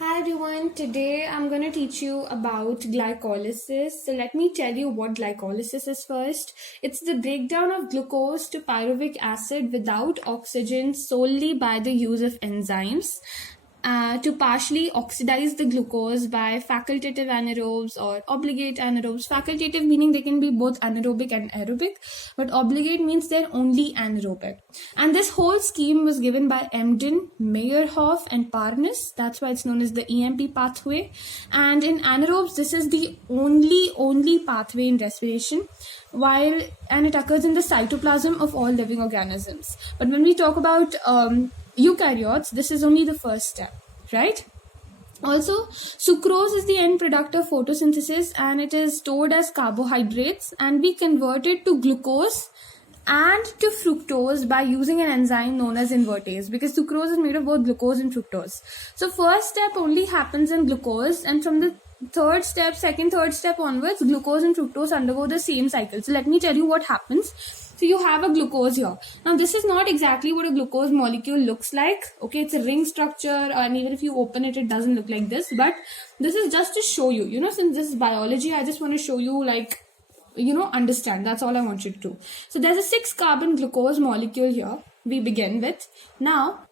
Hi everyone, today I'm going to teach you about glycolysis. So let me tell you what glycolysis is first. It's the breakdown of glucose to pyruvic acid without oxygen solely by the use of enzymes. To partially oxidize the glucose by facultative anaerobes or obligate anaerobes. Facultative meaning they can be both anaerobic and aerobic, but obligate means they're only anaerobic. And this whole scheme was given by Emden, Meyerhoff, and Parnas. That's why it's known as the EMP pathway. And in anaerobes, this is the only pathway in respiration, and it occurs in the cytoplasm of all living organisms. But when we talk about eukaryotes, this is only the first step, right? Also, sucrose is the end product of photosynthesis and it is stored as carbohydrates, and we convert it to glucose and to fructose by using an enzyme known as invertase, because sucrose is made of both glucose and fructose. So first step only happens in glucose, and from the third step onwards, glucose and fructose undergo the same cycle. So let me tell you what happens. So you have a glucose here. Now this is not exactly what a glucose molecule looks like. Okay, it's a ring structure, and even if you open it, it doesn't look like this. But this is just to show you, since this is biology, I just want to show you, understand. That's all I want you to do. So there's a 6-carbon glucose molecule here. We begin with. Now,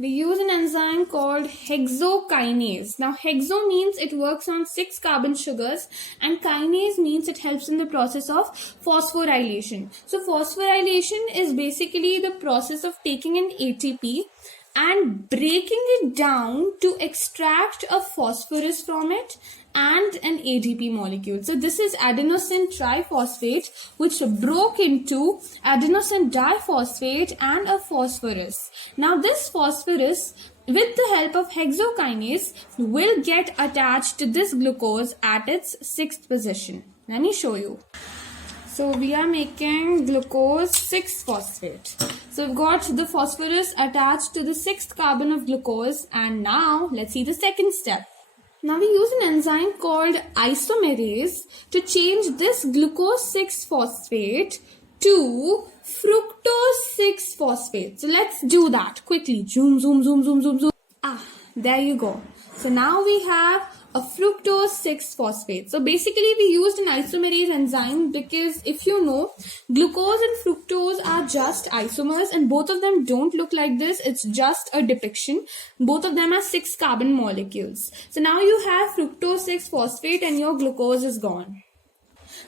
we use an enzyme called hexokinase. Now, hexo means it works on 6 carbon sugars, and kinase means it helps in the process of phosphorylation. So, phosphorylation is basically the process of taking an ATP and breaking it down to extract a phosphorus from it and an ADP molecule. So this is adenosine triphosphate, which broke into adenosine diphosphate and a phosphorus. Now this phosphorus, with the help of hexokinase, will get attached to this glucose at its 6th position. Let me show you. So we are making glucose 6-phosphate. So we've got the phosphorus attached to the 6th carbon of glucose, and now let's see the second step. Now we use an enzyme called isomerase to change this glucose 6-phosphate to fructose 6-phosphate. So let's do that quickly. Zoom. There you go. So now we have a fructose 6-phosphate. So basically we used an isomerase enzyme because if you know, glucose and fructose are just isomers, and both of them don't look like this. It's just a depiction. Both of them are 6 carbon molecules. So now you have fructose 6-phosphate and your glucose is gone.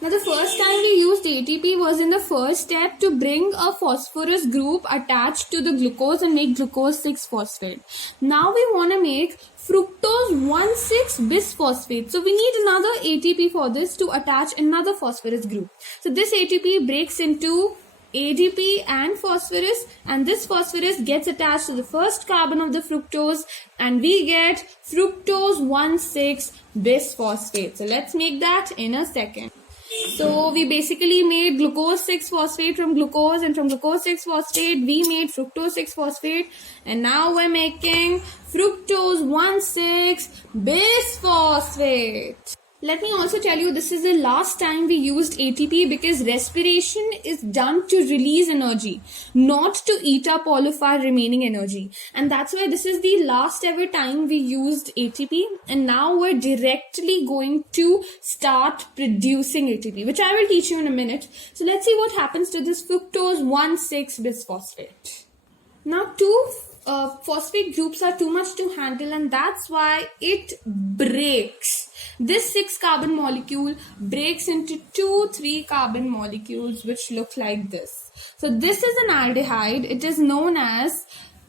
Now the first time we used ATP was in the first step to bring a phosphorus group attached to the glucose and make glucose 6-phosphate. Now we want to make fructose 1,6-bisphosphate. So we need another ATP for this to attach another phosphorus group. So this ATP breaks into ADP and phosphorus, and this phosphorus gets attached to the first carbon of the fructose, and we get fructose 1,6-bisphosphate. So let's make that in a second. So we basically made glucose 6-phosphate from glucose, and from glucose 6-phosphate we made fructose 6-phosphate, and now we're making fructose 1,6-bisphosphate. Let me also tell you, this is the last time we used ATP because respiration is done to release energy, not to eat up all of our remaining energy. And that's why this is the last ever time we used ATP. And now we're directly going to start producing ATP, which I will teach you in a minute. So let's see what happens to this fructose 1,6-bisphosphate. Now, phosphate groups are too much to handle, and that's why it breaks. This 6-carbon molecule breaks into 2 3-carbon molecules which look like this. So this is an aldehyde. It is known as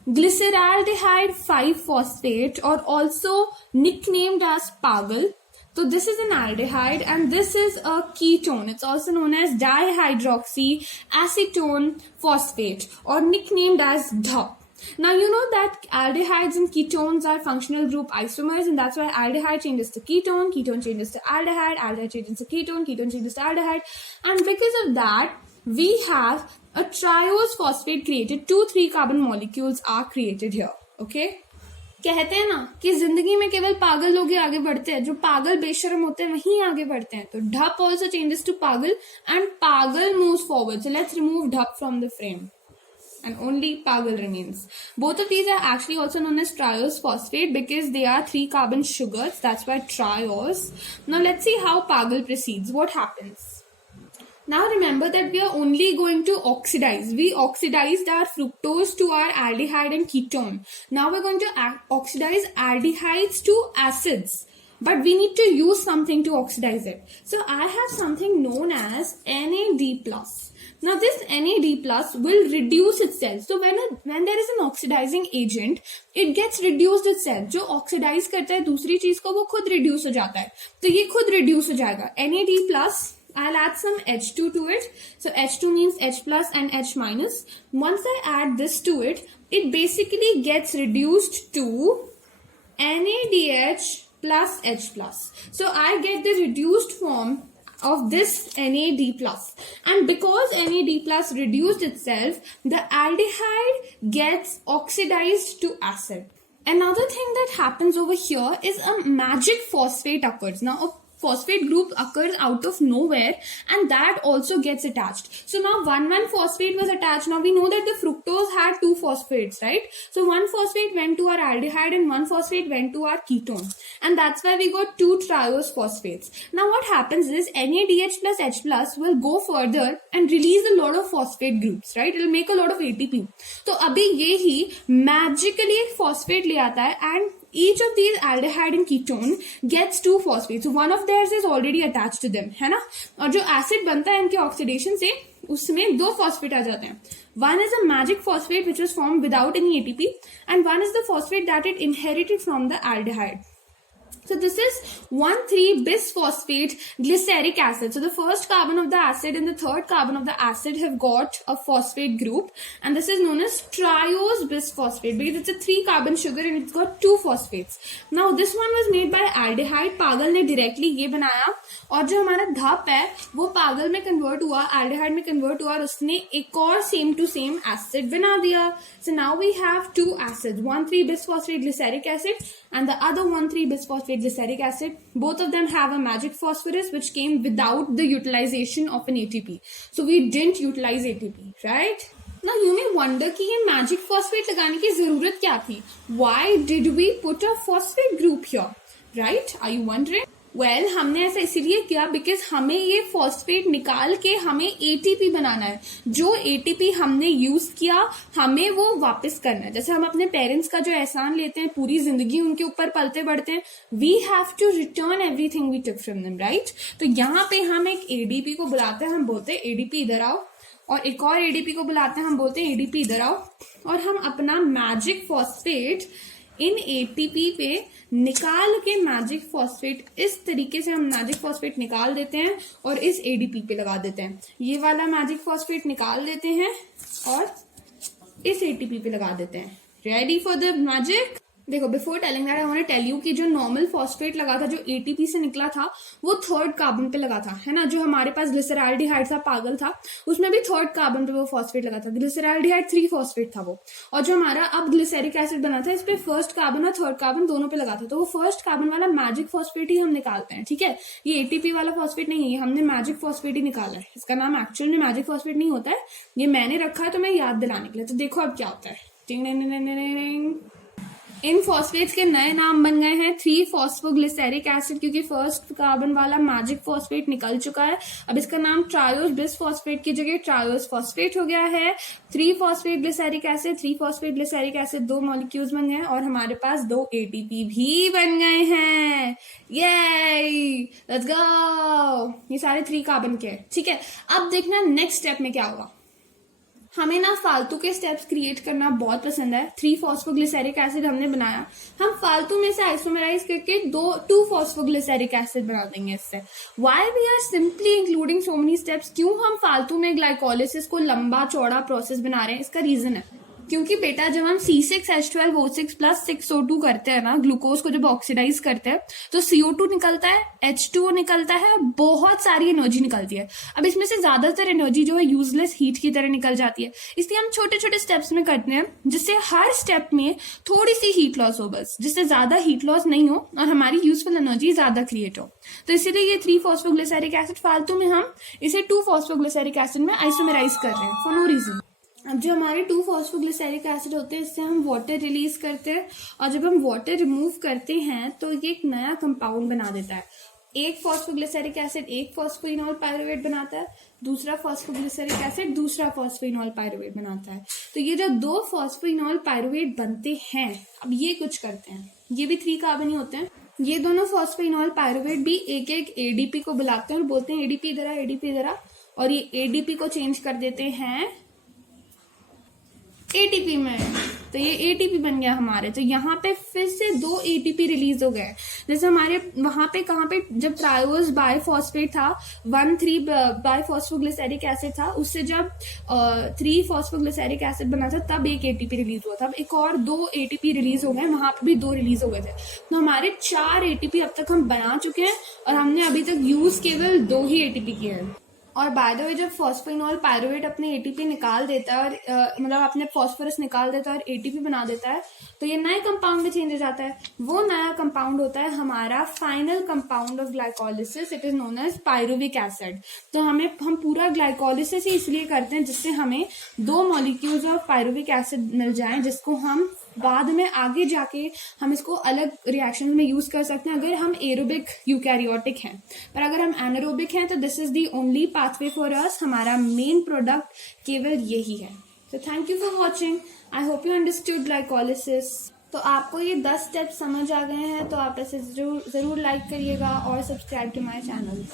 glyceraldehyde 5-phosphate, or also nicknamed as PAGL. So this is an aldehyde, and this is a ketone. It's also known as dihydroxyacetone phosphate, or nicknamed as DHAP. Now you know that aldehydes and ketones are functional group isomers, and that's why aldehyde changes to ketone, ketone changes to aldehyde, aldehyde changes to ketone, ketone changes to aldehyde, and because of that we have a triose phosphate created. 2 3-carbon molecules are created here. Okay? कहते हैं ना कि जिंदगी में केवल पागल लोग ही आगे बढ़ते हैं, जो पागल बेशरम होते हैं वही आगे बढ़ते हैं. तो ढप also changes to पागल and पागल moves forward. So let's remove ढप from the frame. and only Pagal remains. Both of these are actually also known as triose phosphate because they are 3 carbon sugars. That's why triose. Now let's see how Pagal proceeds. What happens? Now remember that we are only going to oxidize. We oxidized our fructose to our aldehyde and ketone. Now we're going to oxidize aldehydes to acids. But we need to use something to oxidize it. So I have something known as NAD+. Now this NAD+ will reduce itself. So when there is an oxidizing agent, it gets reduced itself. जो oxidize करता है दूसरी चीज को वो खुद reduce हो जाता है. तो ये खुद reduce हो जाएगा. NAD+, I'll add some H2 to it. So H2 means H plus and H minus. Once I add this to it, it basically gets reduced to NADH plus H plus. So I get the reduced form of this NAD plus. And because NAD plus reduced itself, the aldehyde gets oxidized to acid. Another thing that happens over here is a magic phosphate occurs. Now, a phosphate group occurs out of nowhere and that also gets attached. So now 1,1-phosphate was attached. Now we know that the fructose had 2 phosphates, right? So 1 phosphate went to our aldehyde and 1 phosphate went to our ketone. And that's why we got 2 triose phosphates. Now what happens is NADH plus H plus will go further and release a lot of phosphate groups, right? It will make a lot of ATP. So abhi ye hi magically ek phosphate le aata hai and each of these aldehyde and ketone gets 2 phosphates. So one of theirs is already attached to them, है ना? और जो acid बनता है इनके oxidation से उसमें 2 phosphate आ जाते हैं. One is a magic phosphate which was formed without any ATP and one is the phosphate that it inherited from the aldehyde. So this is 1,3-bisphosphate glyceric acid. So the first carbon of the acid and the third carbon of the acid have got a phosphate group and this is known as triose bisphosphate because it's a 3-carbon sugar and it's got 2 phosphates. Now this one was made by aldehyde. Pagal ने directly ये बनाया और जो हमारा धप है वो पागल में convert हुआ, aldehyde में convert हुआ और उसने एक और same to same acid बना दिया. So now we have 2 acids, 1,3-bisphosphate glyceric acid and the other 1,3-bisphosphate glyceric acid. Both of them have a magic phosphorus which came without the utilization of an ATP. So we didn't utilize ATP, right? Now you may wonder कि ये magic phosphate लगाने की जरूरत क्या थी? Why did we put a phosphate group here? Right? Are you wondering? Well, हमने ऐसा इसीलिए किया बिकॉज हमें ये फॉस्फेट निकाल के हमें एटीपी बनाना है. जो एटीपी हमने यूज किया हमें वो वापस करना है. जैसे हम अपने पेरेंट्स का जो एहसान लेते हैं, पूरी जिंदगी उनके ऊपर पलते बढ़ते हैं, we have to return everything we took from them, right? तो यहाँ पे हम एक एडीपी को बुलाते हैं, हम बोलते हैं एडीपी इधर आओ, और एक और एडीपी को बुलाते हैं, हम बोलते हैं एडीपी इधर आओ, और हम अपना मैजिक फॉस्फेट इन एटीपी पे निकाल के मैजिक फॉस्फेट इस तरीके से हम मैजिक फॉस्फेट निकाल देते हैं और इस एडीपी पे लगा देते हैं. ये वाला मैजिक फॉस्फेट निकाल देते हैं और इस एटीपी पे लगा देते हैं. Ready for the magic? देखो, before telling that I want to tell you कि जो नॉर्मल फॉस्फेट लगा था, जो एटीपी से निकला था, वो 3rd कार्बन पे लगा था, है ना? जो हमारे पास ग्लिसरॉल्डिहाइड था, पागल था, उसमें भी 3rd कार्बन पे वो फॉस्फेट लगा था. ग्लिसरॉल्डिहाइड 3 फॉस्फेट था वो, और जो हमारा अब ग्लिसरिक एसिड बना था, इस पे 1st कार्बन और 3rd कार्बन दोनों पे लगा था. तो वो 1st कार्बन वाला मैजिक फॉस्फेट ही हम निकालते हैं, ठीक है? ये एटीपी वाला फॉस्फेट नहीं है, ये हमने मैजिक फॉस्फेट ही निकाला है. इसका नाम एक्चुअल में मैजिक फॉस्फेट नहीं होता है, ये मैंने रखा है तो मैं याद दिलाने के लिए. तो देखो अब क्या होता है. टिंग टिंग टिंग टिंग टिंग. इन फॉस्फेट्स के नए नाम बन गए हैं 3-फॉस्फोग्लिसरिक एसिड, क्योंकि 1st कार्बन वाला मैजिक फॉस्फेट निकल चुका है. अब इसका नाम ट्रायोस बिसफॉस्फेट की जगह ट्रायोस फॉस्फेट हो गया है. Three phosphate glyceric acid, three phosphate glyceric acid, 2 molecules बन गए हैं और हमारे पास 2 एटीपी भी बन गए हैं. ये लेट्स गो. ये सारे 3 कार्बन के हैं, ठीक है? अब देखना नेक्स्ट स्टेप में क्या होगा. हमें ना फालतू के स्टेप्स क्रिएट करना बहुत पसंद है. 3-फॉस्फोग्लिसरिक एसिड हमने बनाया, हम फालतू में से आइसोमराइज करके 2-फॉस्फोग्लिसरिक एसिड बना देंगे इससे. Why we are simply including so many steps? क्यों हम फालतू में ग्लाइकोलिसिस को लंबा चौड़ा प्रोसेस बना रहे हैं? इसका रीजन है क्योंकि बेटा जब हम C6H12O6 प्लस 6O2 करते हैं ना, ग्लूकोज को जब ऑक्सीडाइज करते हैं, तो CO2 निकलता है, H2O निकलता है, बहुत सारी एनर्जी निकलती है. अब इसमें से ज्यादातर एनर्जी जो है यूजलेस हीट की तरह निकल जाती है. इसलिए हम छोटे छोटे स्टेप्स में करते हैं जिससे हर स्टेप में थोड़ी सी हीट लॉस हो, बस जिससे ज्यादा हीट लॉस नहीं हो और हमारी यूजफुल एनर्जी ज्यादा क्रिएट हो. तो इसीलिए ये 3-फॉस्फोग्लिसरिक एसिड फालतू में हम इसे 2-फॉस्फोग्लिसरिक एसिड में आइसोमराइज कर रहे हैं फॉर नो रीजन. अब जो हमारे 2-फॉस्फोग्लिसरिक एसिड होते हैं, इससे हम वाटर रिलीज करते हैं, और जब हम वाटर रिमूव करते हैं तो ये एक नया कंपाउंड बना देता है। एक फॉस्फोग्लिसरिक एसिड एक फॉस्फोइनॉल पायरुवेट बनाता है, दूसरा फॉस्फोग्लिसरिक एसिड दूसरा फॉस्फोइनॉल पायरुवेट बनाता है। तो ये जो 2 फॉस्फोइनॉल पायरुवेट बनते हैं, अब ये कुछ करते हैं, ये भी 3 कार्बन ही होते हैं। ये दोनों फॉस्फोइनॉल पायरुवेट भी एक एक एडीपी को बुलाते हैं और बोलते हैं एडीपी इधर आ, एडीपी इधर आ, और ये एडीपी को चेंज कर देते हैं एटीपी में। तो ये एटीपी बन गया हमारे। तो यहाँ पे फिर से 2 एटीपी रिलीज हो गए। जैसे हमारे वहां पे कहाँ पे जब ट्रायोज बायफॉस्फेट था, 1,3 बायफॉस्फोग्लिसरिक एसिड था, उससे जब 3 फॉस्फोग्लिसरिक एसिड बना था तब एक एटीपी रिलीज हुआ था। अब एक और 2 एटीपी रिलीज हो गए, वहां पे भी 2 रिलीज हो गए थे। तो हमारे 4 एटीपी अब तक हम बना चुके हैं और हमने अभी तक यूज केवल 2 ही एटीपी किए हैं। और बाय द वे, जब फॉस्फोइनॉल पायरुवेट अपने एटीपी निकाल देता है और मतलब अपने फॉस्फोरस निकाल देता है और एटीपी बना देता है, तो ये नए कंपाउंड में चेंज हो जाता है। वो नया कंपाउंड होता है हमारा final compound of glycolysis, it is known as pyruvic acid. तो हम पूरा ग्लाइकोलिसिस ही इसलिए करते हैं जिससे हमें 2 मॉलिक्यूल्स ऑफ पायरुविक एसिड मिल जाएं, जिसको हम बाद में आगे जाके हम इसको अलग रिएक्शन में यूज कर सकते हैं अगर हम एरोबिक यूकैरियोटिक हैं। पर अगर हम एनारोबिक हैं तो this is the only pathway for us. हमारा मेन प्रोडक्ट केवल यही है। तो thank you for watching. I hope you understood glycolysis. तो आपको ये 10 स्टेप्स समझ आ गए हैं तो आप इसे जरूर लाइक करिएगा और सब्सक्राइब टू माई चैनल।